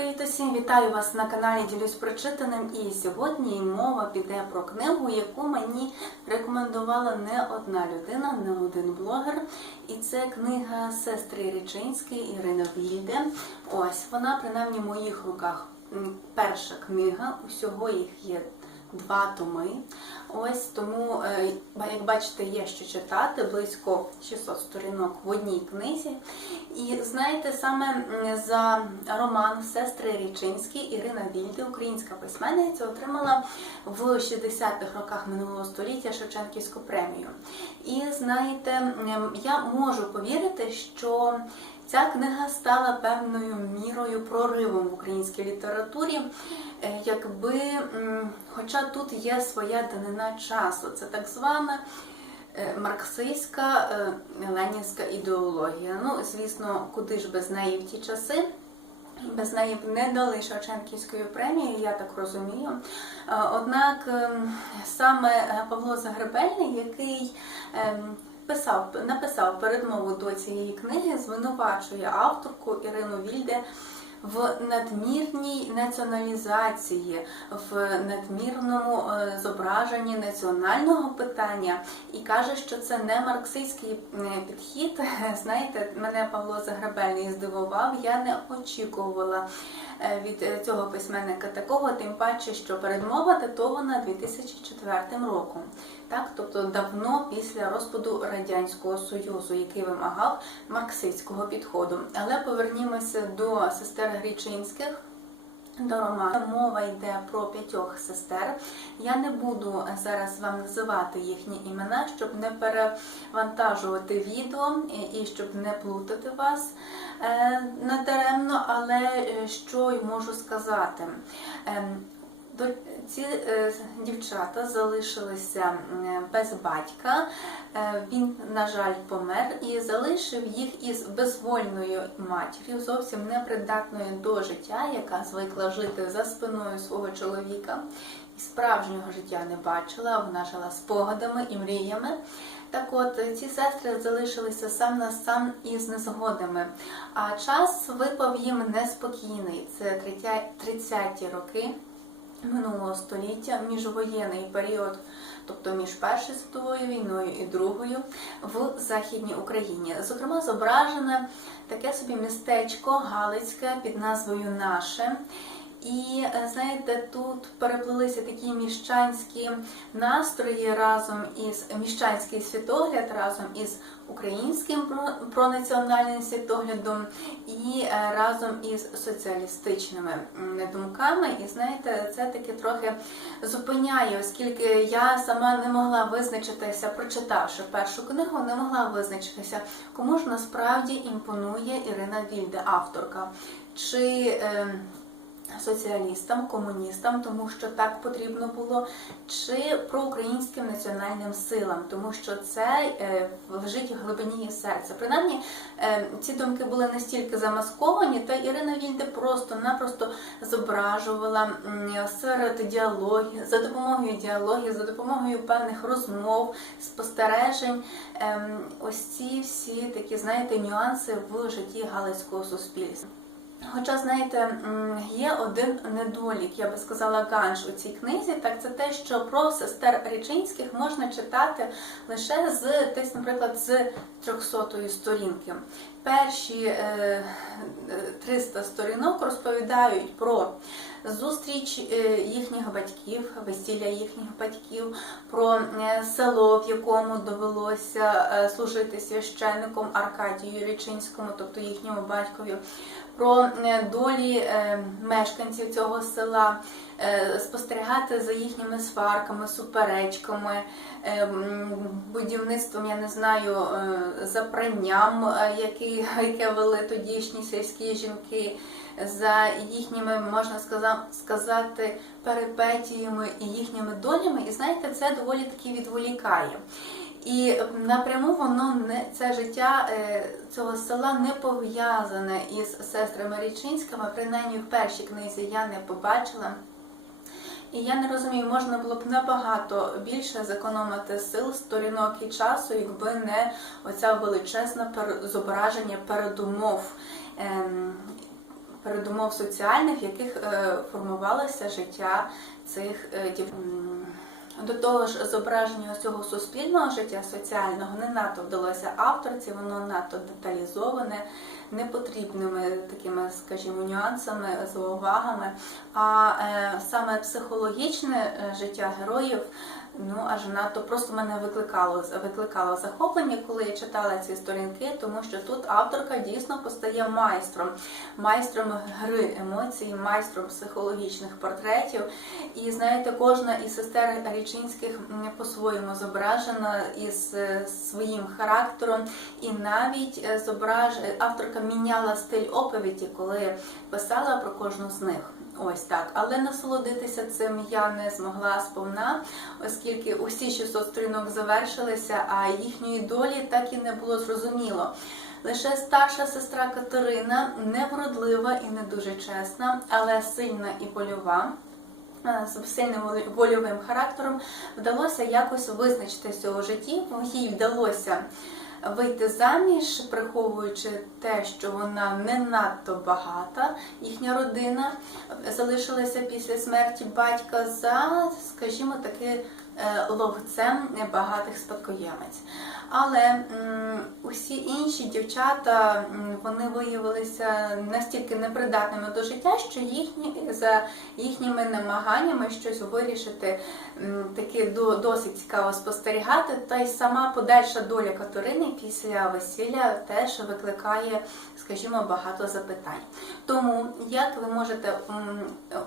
Привіт усім! Вітаю вас на каналі Ділюсь прочитаним. І сьогодні мова піде про книгу, яку мені рекомендувала не одна людина, не один блогер. І це книга сестри Річинської Ірини Вільде. Ось вона, принаймні, в моїх руках перша книга. Усього їх є два томи. Ось тому, е, як бачите, є що читати, близько 600 сторінок в одній книзі. І знаєте, саме за роман Сестри Річинські Ірина Вільде, українська письменниця, отримала в 60-х роках минулого століття Шевченківську премію. І знаєте, я можу повірити, що Ця книга стала певною мірою проривом в українській літературі, е, якби, хоча тут є своя данина часу, це так звана е, марксистська е, ленінська ідеологія. Ну, звісно, куди ж без неї в ті часи. Без неї б не дали Шевченківської премії, я так розумію. Однак ем, саме Павло Загребельний, який ем, писав, написав передмову до цієї книги, звинувачує авторку Ірину Вільде в надмірній націоналізації, в надмірному е, зображенні національного питання і каже, що це не марксистський е, підхід. Знаєте, мене Павло Загребельний здивував. Я не очікувала е, від цього письменника такого, тим паче, що передмова датована 2004 роком. Так, тобто давно після розпаду радянського союзу, який вимагав марксистського підходу. Але повернімося до сестер Грічинських. До роману мова йде про п'ятьох сестер. Я не буду зараз вам називати їхні імена, щоб не перевантажувати відео і- щоб не плутати вас е, надаремно, але е, що й можу сказати. Ем, до ці е, дівчата залишилися без батька. Е, Він, на жаль, помер і залишив їх із безвольною матір'ю, зовсім непридатною до життя, яка звикла жити за спиною свого чоловіка. І справжнього життя не бачила, вона жила спогадами і мріями. Так от ці сестри залишилися сам на сам із незгодами. А час випав їм неспокійний. Це 30-ті роки минулого століття, міжвоєнний період, тобто між Першою світовою війною і Другою в Західній Україні. Зокрема, зображене таке собі містечко Галицьке під назвою Наше. І е, знаєте, тут переплилися такі міщанські настрої разом із міщанський світогляд, разом із українським пронаціональним світоглядом і е, разом із соціалістичними думками. І знаєте, це таки трохи зупиняє, оскільки я сама не могла визначитися, прочитавши першу книгу, не могла визначитися, кому ж насправді імпонує Ірина Вільде, авторка. Чи е, соціалістам, комуністам, тому що так потрібно було, чи проукраїнським національним силам, тому що це е, лежить в глибині її серця. Принаймні, е, ці думки були настільки замасковані, та Ірина Вільде просто-напросто зображувала серед діалогів, за допомогою діалогів, за допомогою певних розмов, спостережень, ем, ось ці всі такі, знаєте, нюанси в житті галицького суспільства. Хоча, знаєте, є один недолік, я би сказала, ганж у цій книзі, так це те, що про сестер Річинських можна читати лише з десь, наприклад, з 300 сторінки. Перші е, е, 300 сторінок розповідають про зустріч е, їхніх батьків, весілля їхніх батьків, про е, село, в якому довелося е, служити священником Аркадію Річинському, тобто їхньому батькові, про долі мешканців цього села, спостерігати за їхніми сварками, суперечками, е, будівництвом, я не знаю, е, запранням, е, яке вели тодішні сільські жінки, за їхніми, можна сказати, перипетіями і їхніми долями. І знаєте, це доволі таки відволікає. І напряму воно не це життя е, цього села не пов'язане із сестрами Річинськими, принаймні в першій книзі я не побачила. І я не розумію, можна було б набагато більше зекономити сил, сторінок і часу, якби не оця величезна зображення передумов. Ем, передумов соціальних, в яких е, формувалося життя цих е, дів. М, До того ж, зображення цього суспільного життя соціального не надто вдалося авторці, воно надто деталізоване, непотрібними такими, скажімо, нюансами, заувагами. А е, саме психологічне е, життя героїв ну аж надто просто мене викликало викликало захоплення, коли я читала ці сторінки, тому що тут авторка дійсно постає майстром, майстром гри емоцій, майстром психологічних портретів. І знаєте, кожна із сестер Річинських по-своєму зображена із е, своїм характером, і навіть е, зображ... авторка міняла стиль оповіді, коли писала про кожну з них. Ось так, але насолодитися цим я не змогла сповна, оскільки усі 600 сторінок завершилися, а їхньої долі так і не було зрозуміло. Лише старша сестра Катерина невродлива і не дуже чесна, але сильна і польова. е, З сильним вольовим характером вдалося якось визначитися у житті. Їй вдалося вийти заміж, приховуючи те, що вона не надто багата. Їхня родина залишилася після смерті батька за, скажімо, таки ловцем багатих спадкоємець. Але усі інші дівчата вони виявилися настільки непридатними до життя, що їхні за їхніми намаганнями щось вирішити таки досить цікаво спостерігати. Та й сама подальша доля Катерини після весілля теж викликає, скажімо, багато запитань. Тому, як ви можете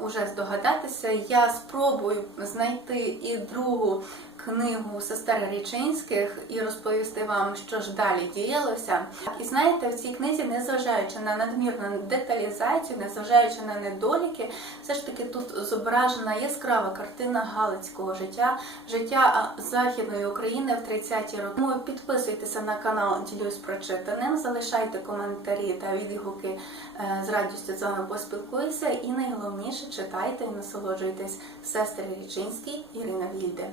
уже здогадатися, я спробую знайти і другу Oh. Книгу сестер Річинських і розповісти вам, що ж далі діялося. І знаєте, в цій книзі, незважаючи на надмірну деталізацію, незважаючи на недоліки, все ж таки тут зображена яскрава картина галицького життя, життя Західної України в 30-ті роки. Тому підписуйтеся на канал Ділюсь прочитаним, залишайте коментарі та відгуки е, з радістю з вами поспілкуюся. І найголовніше читайте і насолоджуйтесь сестри Річинській Ірина Вільде.